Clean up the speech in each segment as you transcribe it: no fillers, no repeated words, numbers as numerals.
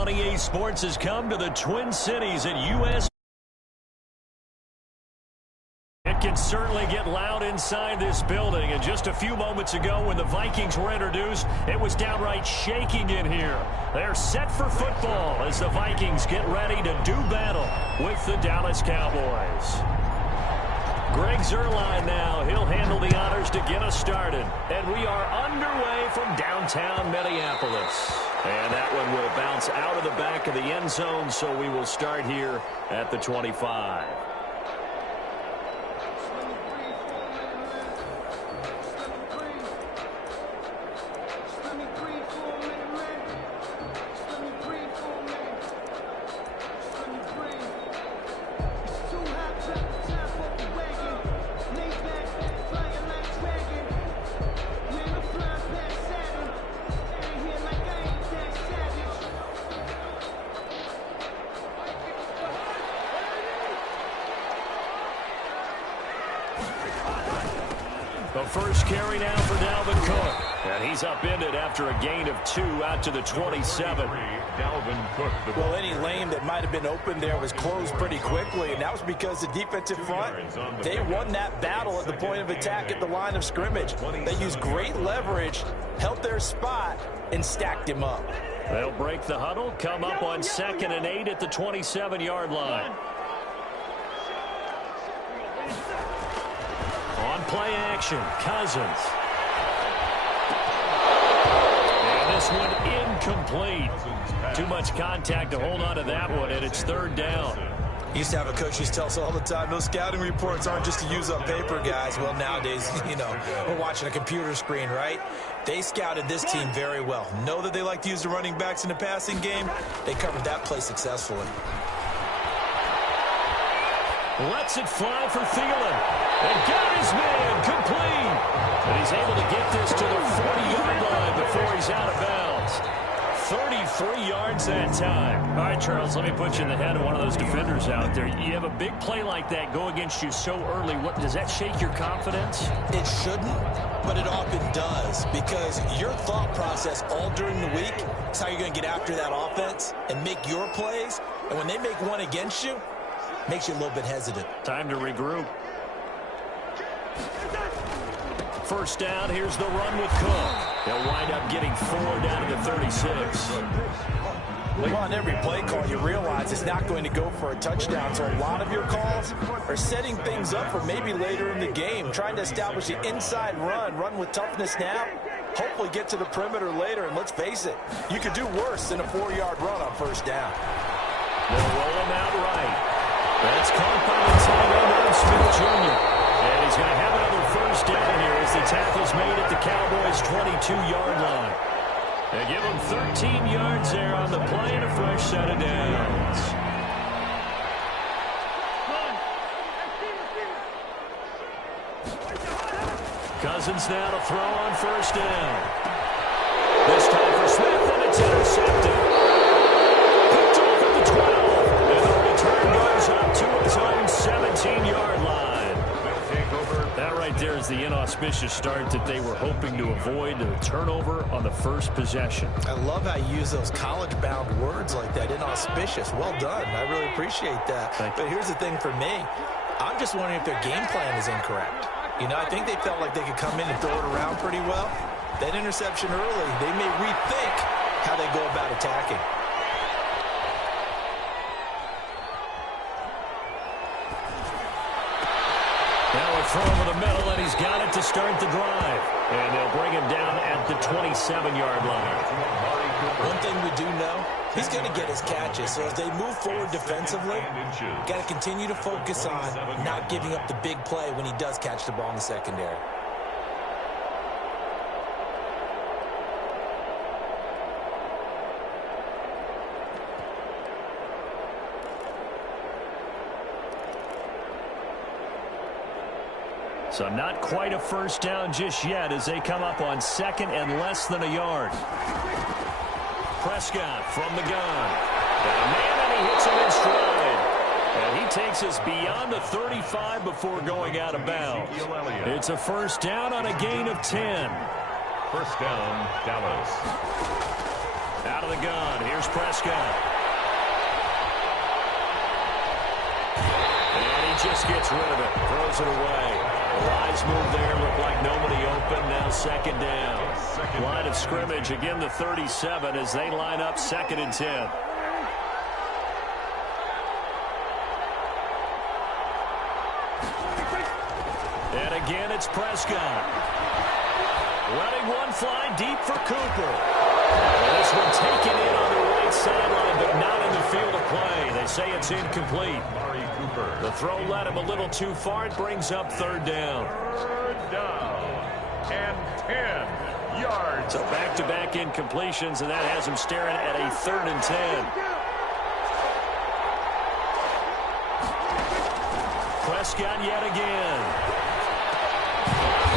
on EA Sports has come to the Twin Cities at US. It can certainly get loud inside this building. And just a few moments ago when the Vikings were introduced, it was downright shaking in here. They're set for football as the Vikings get ready to do battle with the Dallas Cowboys. Greg Zuerlein now. He'll handle the honors to get us started. And we are underway from downtown Minneapolis. And that one will bounce out of the back of the end zone, so we will start here at the 25. The first carry now for Dalvin Cook. And he's upended after a gain of 2 out to the 27. Dalvin Cook. Well, any lane that might have been open there was closed pretty quickly, and that was because the defensive front, they won that battle at the point of attack at the line of scrimmage. They used great leverage, held their spot, and stacked him up. They'll break the huddle, come up on 2nd and 8 at the 27-yard line. On play action, Cousins. And this one incomplete. Too much contact to hold on to that one, and it's 3rd down. Used to have a coach who used to tell us all the time, those scouting reports aren't just to use up paper, guys. Well, nowadays, we're watching a computer screen, right? They scouted this team very well. Know that they like to use the running backs in the passing game. They covered that play successfully. Lets it fly for Thielen. And got his man complete. And he's able to get this to the 40-yard line before he's out of bounds. 33 yards that time. All right, Charles, let me put you in the head of one of those defenders out there. You have a big play like that go against you so early. Does that shake your confidence? It shouldn't, but it often does, because your thought process all during the week is how you're going to get after that offense and make your plays. And when they make one against you, makes you a little bit hesitant. Time to regroup. First down, here's the run with Cook. They'll wind up getting 4 down to the 36. Well, on every play call, you realize it's not going to go for a touchdown. So a lot of your calls are setting things up for maybe later in the game, trying to establish the inside run with toughness now, hopefully get to the perimeter later. And let's face it, you could do worse than a 4-yard run on first down. They'll roll him out right. That's caught by the tight end, Smith Jr. And he's going to have another first down here as the tackle's made at the Cowboys' 22-yard line. They give him 13 yards there on the play and a fresh set of downs. Cousins now to throw on first down. This time for Smith, and it's intercepted. Picked off at the 12. And the return goes up to his own 17-yard line. That right there is the inauspicious start that they were hoping to avoid, a turnover on the first possession. I love how you use those college-bound words like that, inauspicious. Well done. I really appreciate that. But here's the thing for me. I'm just wondering if their game plan is incorrect. I think they felt like they could come in and throw it around pretty well. That interception early, they may rethink how they go about attacking. Now a throw over the middle, and he's got it to start the drive. And they'll bring him down at the 27-yard line. One thing we do know, he's going to get his catches. So as they move forward defensively, got to continue to focus on not giving up the big play when he does catch the ball in the secondary. So not quite a first down just yet as they come up on 2nd and less than a yard. Prescott from the gun. And he hits him in stride. And he takes us beyond the 35 before going out of bounds. It's a first down on a gain of 10. First down, Dallas. Out of the gun, here's Prescott. And he just gets rid of it, throws it away. A wise move there, looked like nobody open, now second down. Line of scrimmage, again the 37 as they line up 2nd and 10. And again, it's Prescott. Letting one fly deep for Cooper. And this one taken in on the right sideline, but not in the field of play. They say it's incomplete. The throw led him a little too far. It brings up 3rd down. 3rd down and 10 yards. So back-to-back incompletions, and that has him staring at a 3rd and 10. Prescott yet again.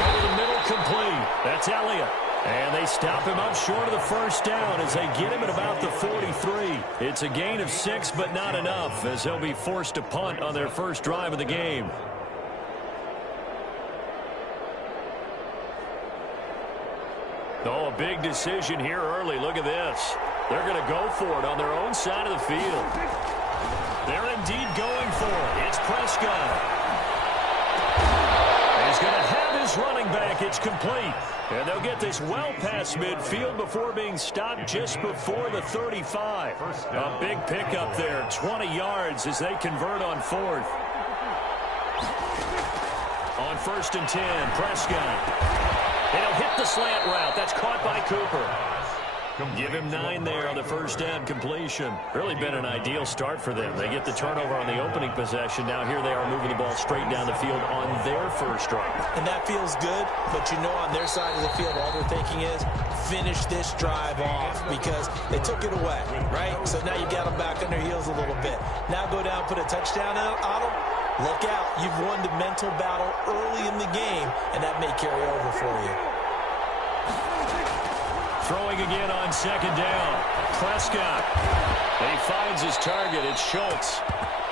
Over the middle, complete. That's Elliott. And they stop him up short of the 1st down as they get him at about the 43. It's a gain of 6, but not enough, as he'll be forced to punt on their first drive of the game. Oh, a big decision here early. Look at this. They're going to go for it on their own side of the field. They're indeed going for it. It's Prescott. He's going to have his running back. It's complete. And they'll get this well past midfield before being stopped just before the 35. A big pickup there, 20 yards as they convert on 4th. On 1st and 10, Prescott. And he'll hit the slant route. That's caught by Cooper. Give him 9 there on the 1st down completion. Really been an ideal start for them. They get the turnover on the opening possession. Now here they are moving the ball straight down the field on their first drive. And that feels good, but you know on their side of the field all they're thinking is finish this drive off because they took it away, right? So now you got them back on their heels a little bit. Now go down, put a touchdown on them. Look out. You've won the mental battle early in the game, and that may carry over for you. Throwing again on 2nd down. Prescott. He finds his target. It's Schultz.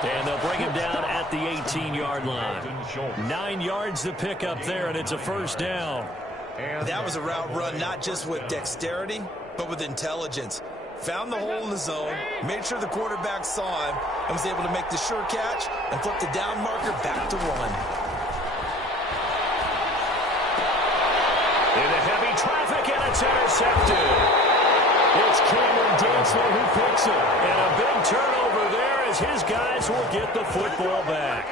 And they'll bring him down at the 18-yard line. 9 yards to pick up there, and it's a 1st down. That was a route run not just with dexterity, but with intelligence. Found the hole in the zone, made sure the quarterback saw him, and was able to make the sure catch and flip the down marker back to 1. Into heavy traffic, and it's intercepted. It's Cameron Dantzler who picks it. And a big turnover there as his guys will get the football back.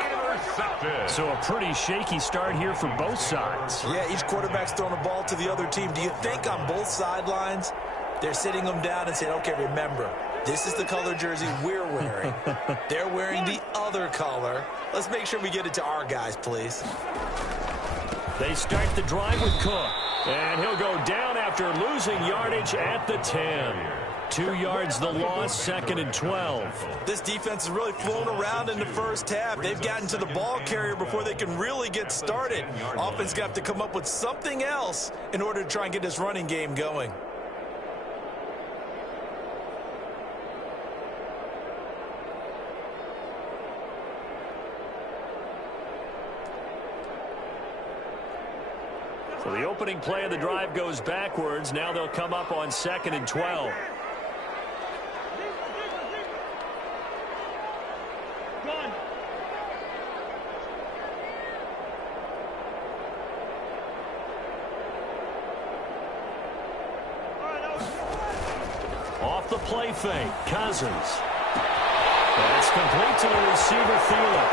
So a pretty shaky start here for both sides. Yeah, each quarterback's throwing a ball to the other team. Do you think on both sidelines they're sitting them down and saying, okay, remember, this is the color jersey we're wearing. They're wearing the other color. Let's make sure we get it to our guys, please. They start the drive with Cook. And he'll go down after losing yardage at the 10. 2 yards the loss, 2nd and 12. This defense has really flown around in the first half. They've gotten to the ball carrier before they can really get started. Offense got to come up with something else in order to try and get this running game going. So the opening play of the drive goes backwards. Now they'll come up on 2nd and 12. Off the play fake, Cousins. That's complete to the receiver, Thielen.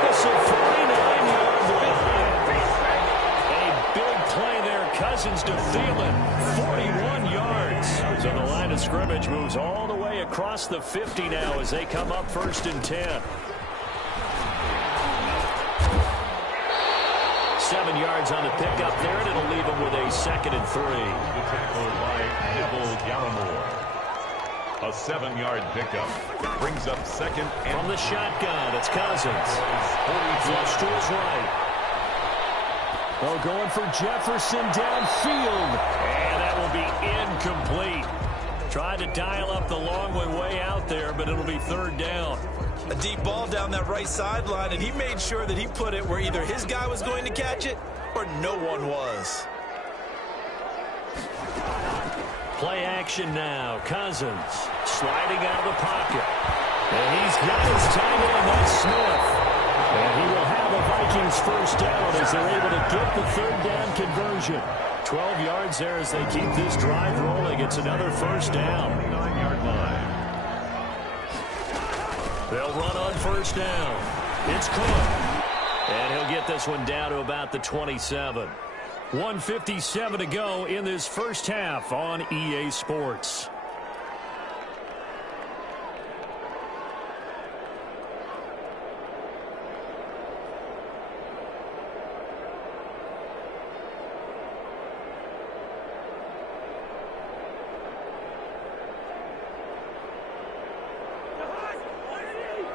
The 49-yard line. A big play there, Cousins to Thielen, 41 yards. So the line of scrimmage moves all the way across the 50 now as they come up 1st and 10. 7 yards on the pickup there, and it'll leave him with a 2nd and 3. Tackled by Neville Gallimore. A 7-yard pickup brings up 2nd and from the shotgun. It's Cousins. Flush to his right. Oh, going for Jefferson downfield, and that will be incomplete. Tried to dial up the long way out there, but it'll be 3rd down. A deep ball down that right sideline, and he made sure that he put it where either his guy was going to catch it or no one was. Play action now. Cousins sliding out of the pocket. And he's got his tight end. That's Smith. And he will have a Vikings first down as they're able to get the third down conversion. 12 yards there as they keep this drive rolling. It's another first down. 9-yard line. They'll run on first down. It's Cook. And he'll get this one down to about the 27. 1:57 to go in this first half on EA Sports.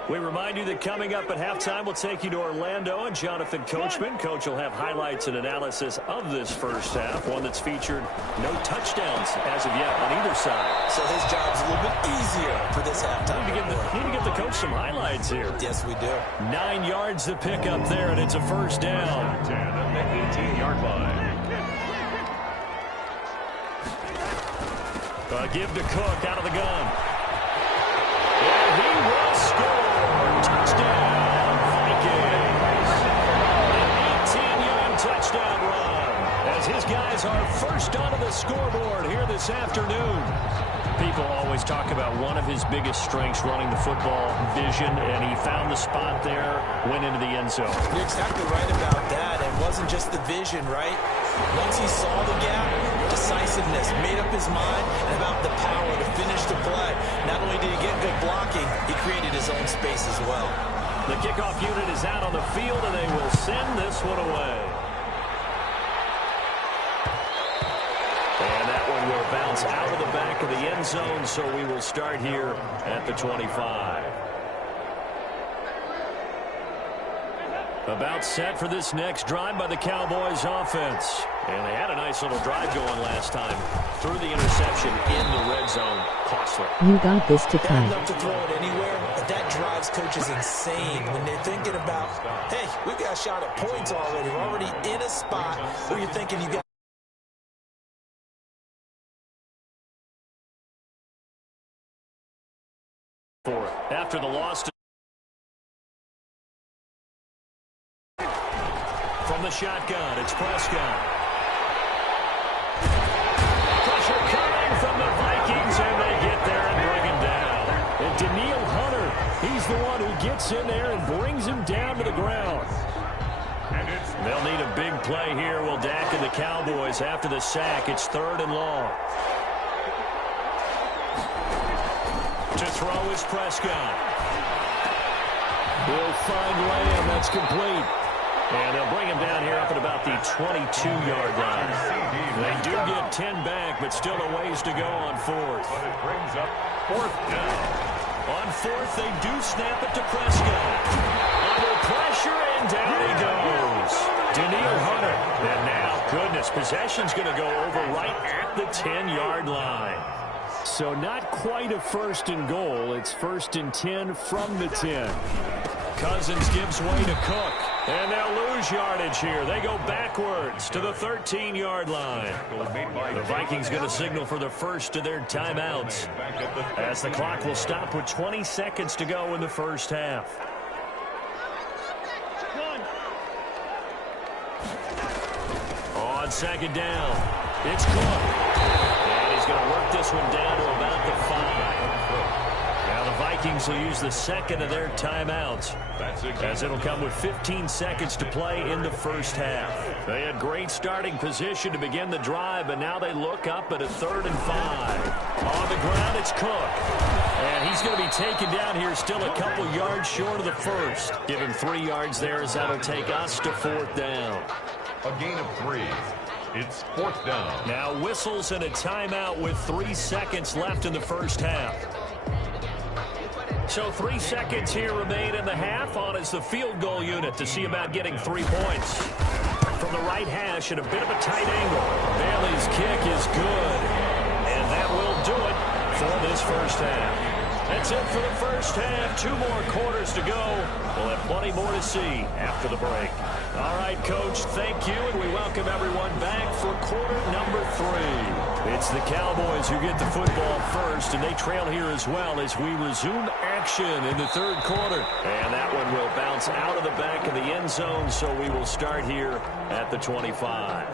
We remind you that coming up at halftime, we'll take you to Orlando and Jonathan Coachman. Coach will have highlights and analysis of this first half, one that's featured no touchdowns as of yet on either side. So his job's a little bit easier for this halftime. Need to get the coach some highlights here. Yes, we do. 9 yards to pick up there, and it's a first down. 10 at the 18-yard line. Give to Cook out of the gun. And he will score. Touchdown, Vikings. An 18-yard touchdown run as his guys are first onto the scoreboard here this afternoon. People always talk about one of his biggest strengths running the football, vision, and he found the spot there, went into the end zone. You're exactly right about that. It wasn't just the vision, right? Once he saw the gap, decisiveness, made up his mind, and about the power to finish the play. Not only did he get good blocking, he created his own space as well. The kickoff unit is out on the field, and they will send this one away. And that one will bounce out of the back of the end zone, so we will start here at the 25. About set for this next drive by the Cowboys offense. And they had a nice little drive going last time. Threw the interception in the red zone. Costly. You got this to They tie. enough to throw it anywhere, but that drives coaches insane when they're thinking about, hey, we've got a shot at points already. We're already in a spot where you're thinking you got for it. After the loss to from the shotgun, it's Prescott. Pressure coming from the Vikings, and they get there and bring him down. And Daniil Hunter, he's the one who gets in there and brings him down to the ground. They'll need a big play here. Will Dak and the Cowboys after the sack. It's 3rd and long. To throw is Prescott. He'll find Lamb. That's complete. And they'll bring him down here up at about the 22-yard line. They do get 10 back, but still a ways to go on 4th. But it brings up 4th down. On 4th, they do snap it to Prescott. Under pressure, and down he goes. Daniil Hunter. And now, goodness, possession's going to go over right at the 10-yard line. So not quite a 1st and goal. It's 1st and 10 from the 10. Cousins gives way to Cook. And they'll lose yardage here. They go backwards to the 13-yard line. The Vikings going to signal for the first of their timeouts as the clock will stop with 20 seconds to go in the first half. On 2nd down, it's Cook. And he's going to work this one down to about the 5. Now the Vikings will use the second of their timeouts, as it'll come with 15 seconds to play in the first half. They had great starting position to begin the drive, but now they look up at a 3rd and 5. On the ground, it's Cook. And he's going to be taken down here still a couple yards short of the first. Give him 3 yards there as that'll take us to 4th down. A gain of 3. It's 4th down. Now whistles and a timeout with 3 seconds left in the first half. So 3 seconds here remain in the half. On is the field goal unit to see about getting 3 points. From the right hash at a bit of a tight angle. Bailey's kick is good. And that will do it for this first half. That's it for the first half. 2 more quarters to go. We'll have plenty more to see after the break. All right, Coach, thank you, and we welcome everyone back for quarter number 3. It's the Cowboys who get the football first, and they trail here as well as we resume action in the third quarter. And that one will bounce out of the back of the end zone, so we will start here at the 25.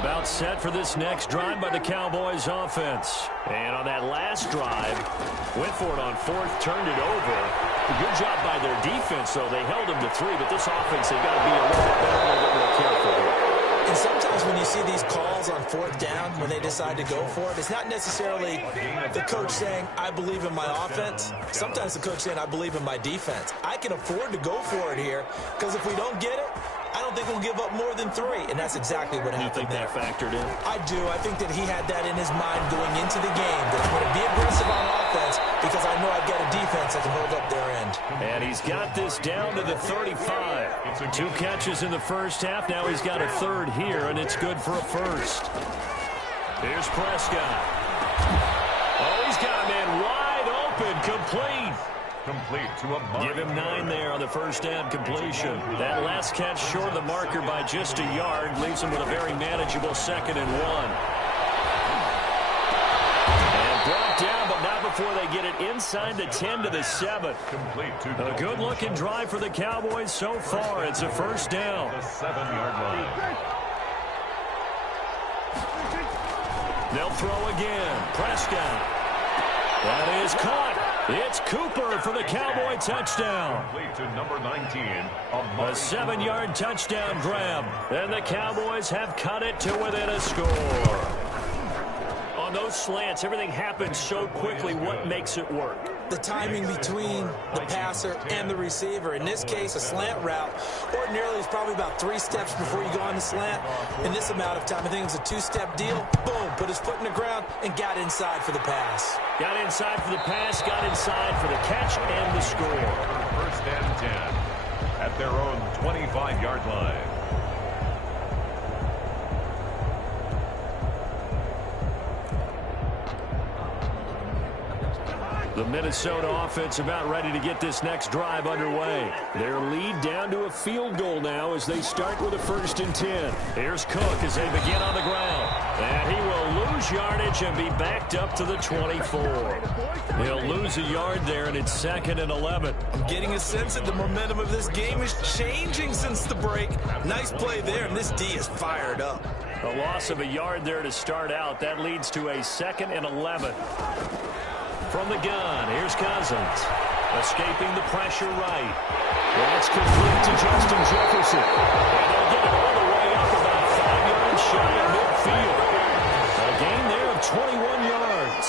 About set for this next drive by the Cowboys offense. And on that last drive, went for it on fourth, turned it over. A good job by their defense, though. They held them to 3, but this offense, they've got to be a little bit better, a little bit more careful. And sometimes when you see these calls on fourth down, when they decide to go for it, it's not necessarily the coach saying, I believe in my offense. Sometimes the coach saying, I believe in my defense. I can afford to go for it here, because if we don't get it, I don't think we'll give up more than 3, and that's exactly what happened there. You think that factored in? I do. I think that he had that in his mind going into the game, that I'm going to be aggressive on offense because I know I've got a defense that can hold up their end. And he's got this down to the 35. 2 catches in the first half. Now he's got a third here, and it's good for a first. Here's Prescott. Oh, he's got a man wide open, complete. Complete to a Give him 9 there on the first down completion. That last catch short of the marker by just a yard leaves him with a very manageable 2nd and 1. And brought down, but not before they get it inside the 10 to the 7. A good-looking drive for the Cowboys so far. It's a first down. The 7-yard line. They'll throw again. Prescott. That is caught. It's Cooper for the Cowboy touchdown. Complete to number 19. A 7-yard touchdown grab. And the Cowboys have cut it to within a score. On those slants, everything happens so quickly. What makes it work? The timing between the passer and the receiver. In this case, a slant route ordinarily is probably about 3 steps before you go on the slant. In this amount of time, I think it was a 2-step deal. Boom, put his foot in the ground and got inside for the pass. Got inside for the pass, got inside for the catch and the score. First and 10 at their own 25-yard line. The Minnesota offense about ready to get this next drive underway. Their lead down to a field goal now as they start with a 1st and 10. Here's Cook as they begin on the ground. And he will lose yardage and be backed up to the 24. He'll lose a yard there, and it's 2nd and 11. I'm getting a sense that the momentum of this game is changing since the break. Nice play there, and this D is fired up. A loss of a yard there to start out. That leads to a 2nd and 11. From the gun, here's Cousins. Escaping the pressure right. That's complete to Justin Jefferson. And they'll get it all the way up about 5 yards shy of midfield. A gain there of 21 yards.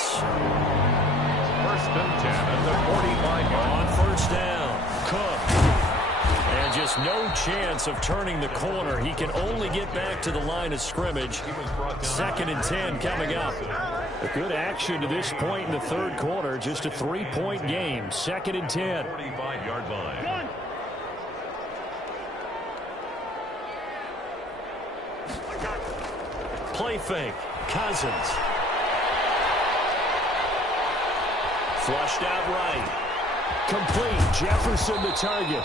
1st and 10 at the 45-yard line. On first down, Cook. And just no chance of turning the corner. He can only get back to the line of scrimmage. 2nd and 10 coming up. A good action to this point in the third quarter. Just a 3-point game. 2nd and 10. 45-yard line. Play fake. Cousins. Flushed out right. Complete. Jefferson the target.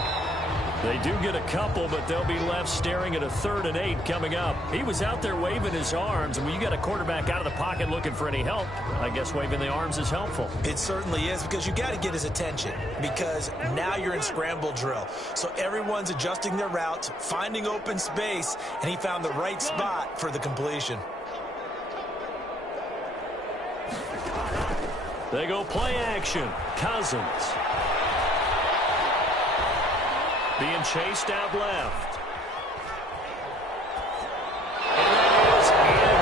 They do get a couple, but they'll be left staring at a 3rd and 8 coming up. He was out there waving his arms, and when you got a quarterback out of the pocket looking for any help, I guess waving the arms is helpful. It certainly is, because you got to get his attention, because now you're in scramble drill. So everyone's adjusting their routes, finding open space, and he found the right spot for the completion. They go play action. Cousins. Being chased out left. And that is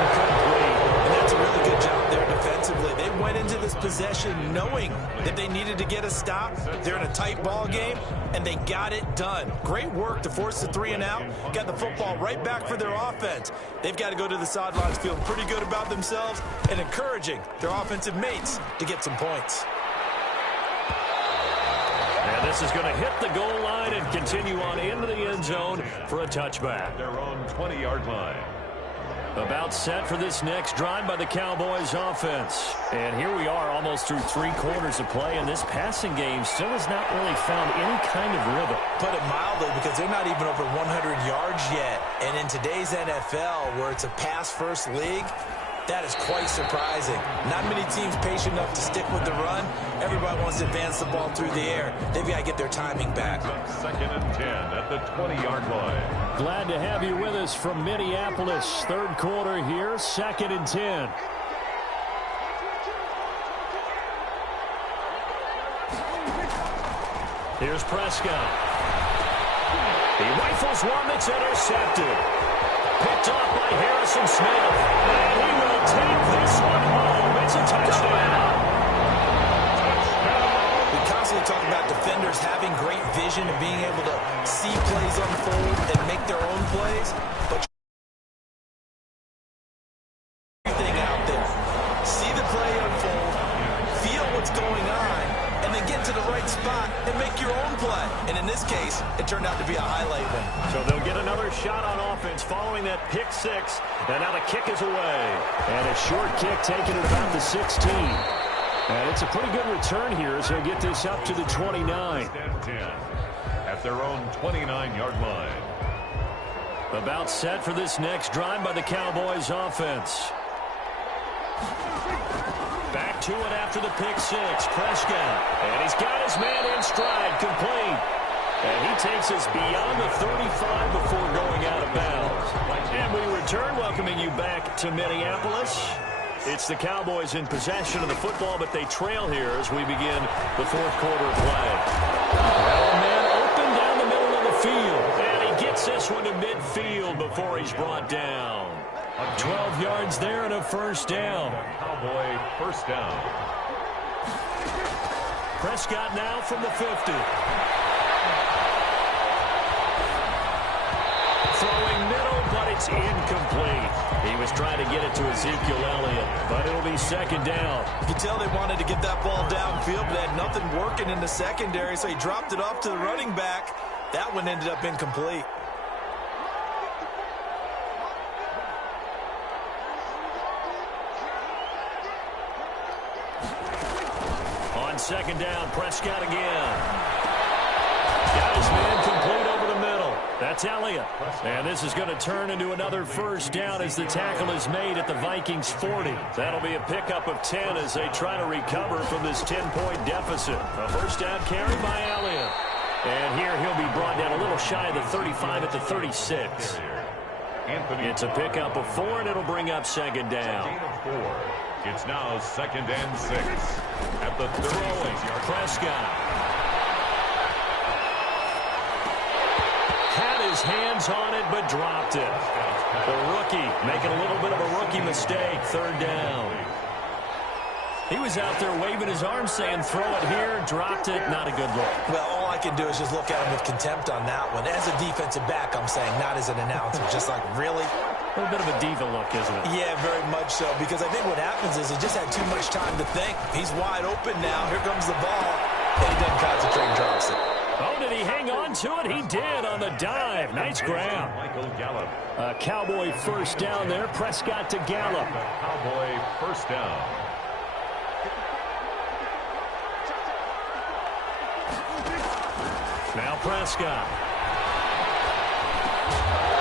incomplete. And that's a really good job there defensively. They went into this possession knowing that they needed to get a stop. They're in a tight ball game, and they got it done. Great work to force the 3 and out. Got the football right back for their offense. They've got to go to the sidelines feeling pretty good about themselves and encouraging their offensive mates to get some points. And this is going to hit the goal line and continue on into the end zone for a touchback. Their own 20-yard line. About set for this next drive by the Cowboys offense. And here we are almost through 3 quarters of play, and this passing game still has not really found any kind of rhythm. Put it mildly, because they're not even over 100 yards yet. And in today's NFL, where it's a pass-first league, that is quite surprising. Not many teams patient enough to stick with the run. Everybody wants to advance the ball through the air. They've got to get their timing back. 2nd and 10 at the 20-yard line. Glad to have you with us from Minneapolis. 3rd quarter here, 2nd and 10. Here's Prescott. He rifles one that's intercepted. Picked off by Harrison Smith. And he will take this one home. It's a touchdown. We constantly talk about defenders having great vision and being able to see plays unfold and make their own plays. But everything out there. See the play unfold, feel what's going on, and then get to the right spot and make your own play. And in this case, it turned out to be a highlight one. So they'll get another shot on offense following that pick 6. And now the kick is away. And a short kick taken at about the 16. And it's a pretty good return here as he'll get this up to the 29. At their own 29-yard line. About set for this next drive by the Cowboys offense. Back to it after the pick 6. Prescott. And he's got his man in stride, complete. And he takes us beyond the 35 before going out of bounds. And we return, welcoming you back to Minneapolis. It's the Cowboys in possession of the football, but they trail here as we begin the 4th quarter of play. Well, man, open down the middle of the field. And he gets this one to midfield before he's brought down. 12 yards there and a first down. Cowboy first down. Prescott now from the 50. Throwing middle, but it's incomplete. He was trying to get it to Ezekiel Elliott, but it'll be 2nd down. You can tell they wanted to get that ball downfield, but they had nothing working in the secondary, so he dropped it off to the running back. That one ended up incomplete. On 2nd down, Prescott again. Got his man complete over the middle. That's Elliott. And this is going to turn into another first down as the tackle is made at the Vikings 40. That'll be a pickup of 10 as they try to recover from this 10-point deficit. A first down carry by Elliott. And here he'll be brought down a little shy of the 35 at the 36. It's a pickup of 4, and it'll bring up 2nd down. It's now 2nd and 6 at the 36-yard. Prescott had his hands on it, but dropped it. The rookie making a little bit of a rookie mistake. 3rd down. He was out there waving his arms saying, throw it here, dropped it. Not a good look. Well, all I can do is just look at him with contempt on that one. As a defensive back, I'm saying, not as an announcer. Just like, really? A little bit of a diva look, isn't it? Yeah, very much so, because I think what happens is he just had too much time to think. He's wide open now. Here comes the ball, and he doesn't concentrate and drops it. Oh, did he hang on to it? He did on the dive. Nice grab. Michael Gallup. A Cowboy first down there. Prescott to Gallup. Cowboy first down. Now Prescott.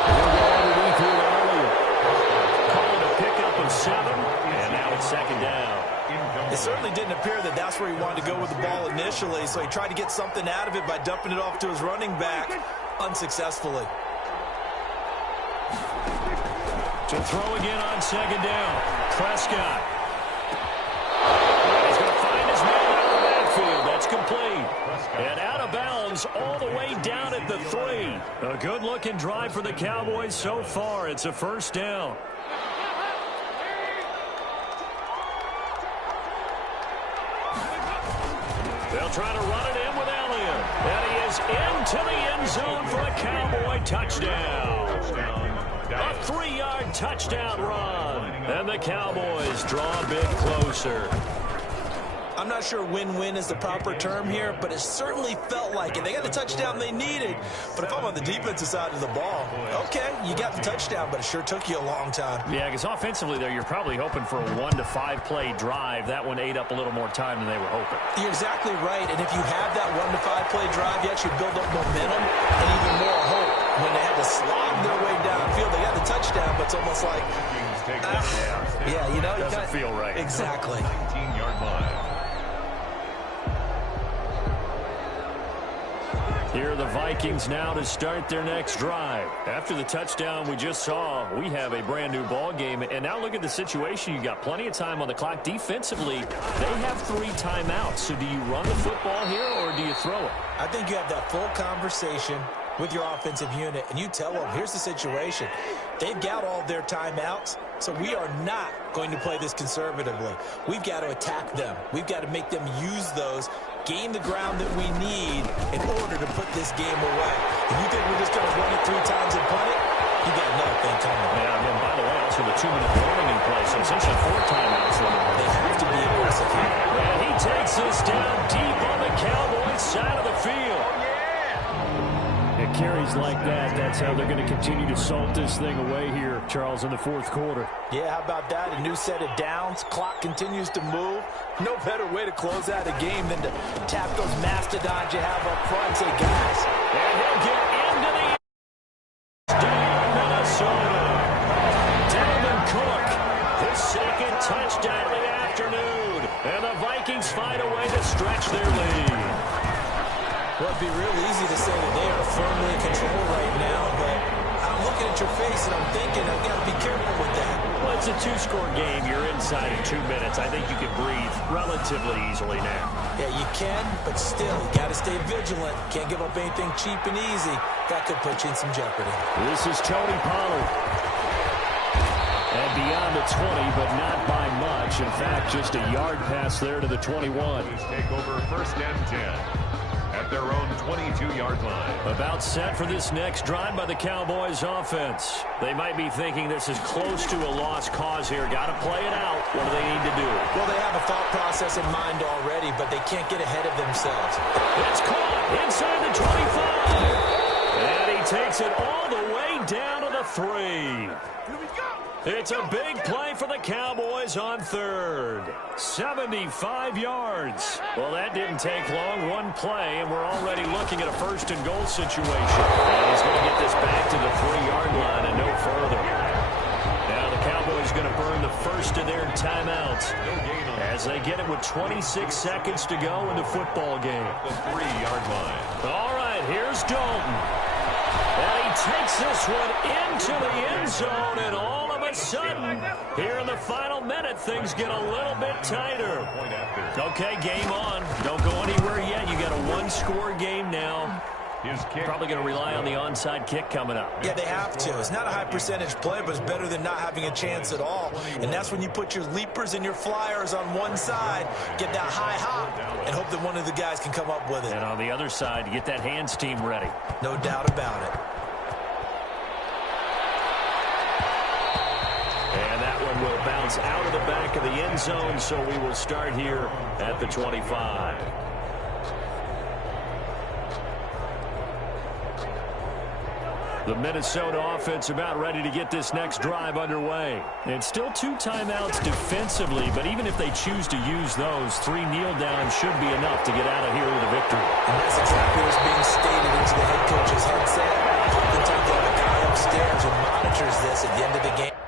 He'll go underneath here to Elliott. Called a pickup of 7, and now it's 2nd down. It certainly didn't appear that that's where he wanted to go with the ball initially, so he tried to get something out of it by dumping it off to his running back unsuccessfully. To throw again on 2nd down. Prescott. He's going to find his man out of the backfield. That's complete. And out of bounds all the way down at the 3. A good-looking drive for the Cowboys so far. It's a first down. They'll try to run it in with Elliott. And he is into the end zone for a Cowboy touchdown. A 3-yard touchdown run. And the Cowboys draw a bit closer. I'm not sure win-win is the proper term here, but it certainly felt like it. They got the touchdown they needed, but if I'm on the defensive side of the ball, okay, you got the touchdown, but it sure took you a long time. Yeah, because offensively there, you're probably hoping for a 1 to 5 play drive. That one ate up a little more time than they were hoping. You're exactly right, and if you have that 1 to 5 play drive, you actually build up momentum and even more hope. When they had to slog their way downfield, they got the touchdown, but it's almost like, yeah, you know, doesn't feel right. Exactly. 19-yard line. Here are the Vikings now to start their next drive. After the touchdown we just saw, we have a brand new ball game. And now look at the situation. You got plenty of time on the clock. Defensively, they have 3 timeouts. So do you run the football here or do you throw it? I think you have that full conversation with your offensive unit, and you tell them, here's the situation. They've got all their timeouts, so we are not going to play this conservatively. We've got to attack them. We've got to make them use those, gain the ground that we need in order to put this game away. If you think we're just going to run it 3 times and punt it, you got nothing coming. Yeah, and by the way, also the 2-minute warning in place, so essentially 4 timeouts. They have to be aggressive here. And he takes this down deep on the Cowboys side of the field. It carries like that. That's how they're going to continue to salt this thing away here, Charles, in the 4th quarter. Yeah, how about that? A new set of downs. Clock continues to move. No better way to close out a game than to tap those mastodons you have up front and say, guys. And he'll get into the down Minnesota. Dalvin Cook, his 2nd touchdown of the afternoon. And the Vikings find a way to stretch their lead. Well, it'd be real easy to say that they are firmly in control right now, but I'm looking at your face and I'm thinking I've got to be careful with that. Well, it's a 2-score game. You're inside in 2 minutes. I think you can breathe relatively easily now. Yeah, you can, but still, you got to stay vigilant. Can't give up anything cheap and easy. That could put you in some jeopardy. This is Tony Pollard. And beyond the 20, but not by much. In fact, just a yard pass there to the 21. Take over 1st and 10. At their own 22-yard line. About set for this next drive by the Cowboys offense. They might be thinking this is close to a lost cause here. Got to play it out. What do they need to do? Well, they have a thought process in mind already, but they can't get ahead of themselves. It's caught inside the 25. And he takes it all the way down to the 3. Here we go. It's a big play for the Cowboys on 3rd. 75 yards. Well, that didn't take long. 1 play, and we're already looking at a 1st and goal situation. And he's going to get this back to the 3-yard line and no further. Now the Cowboys going to burn the 1st of their timeouts as they get it with 26 seconds to go in the football game. The 3-yard line. All right, here's Dalton. And he takes this one into the end zone, and all of a sudden, here in the final minute, things get a little bit tighter. Okay, game on. Don't go anywhere yet. You got a 1-score game now. His kick. Probably going to rely on the onside kick coming up. Yeah, they have to. It's not a high percentage play, but it's better than not having a chance at all. And that's when you put your leapers and your flyers on one side, get that high hop, and hope that one of the guys can come up with it. And on the other side, you get that hands team ready. No doubt about it. And that one will bounce out of the back of the end zone, so we will start here at the 25. The Minnesota offense about ready to get this next drive underway. And still 2 timeouts defensively, but even if they choose to use those, 3 kneel downs should be enough to get out of here with a victory. And that's exactly what's being stated into the head coach's headset. Oftentimes they have a guy upstairs who monitors this at the end of the game.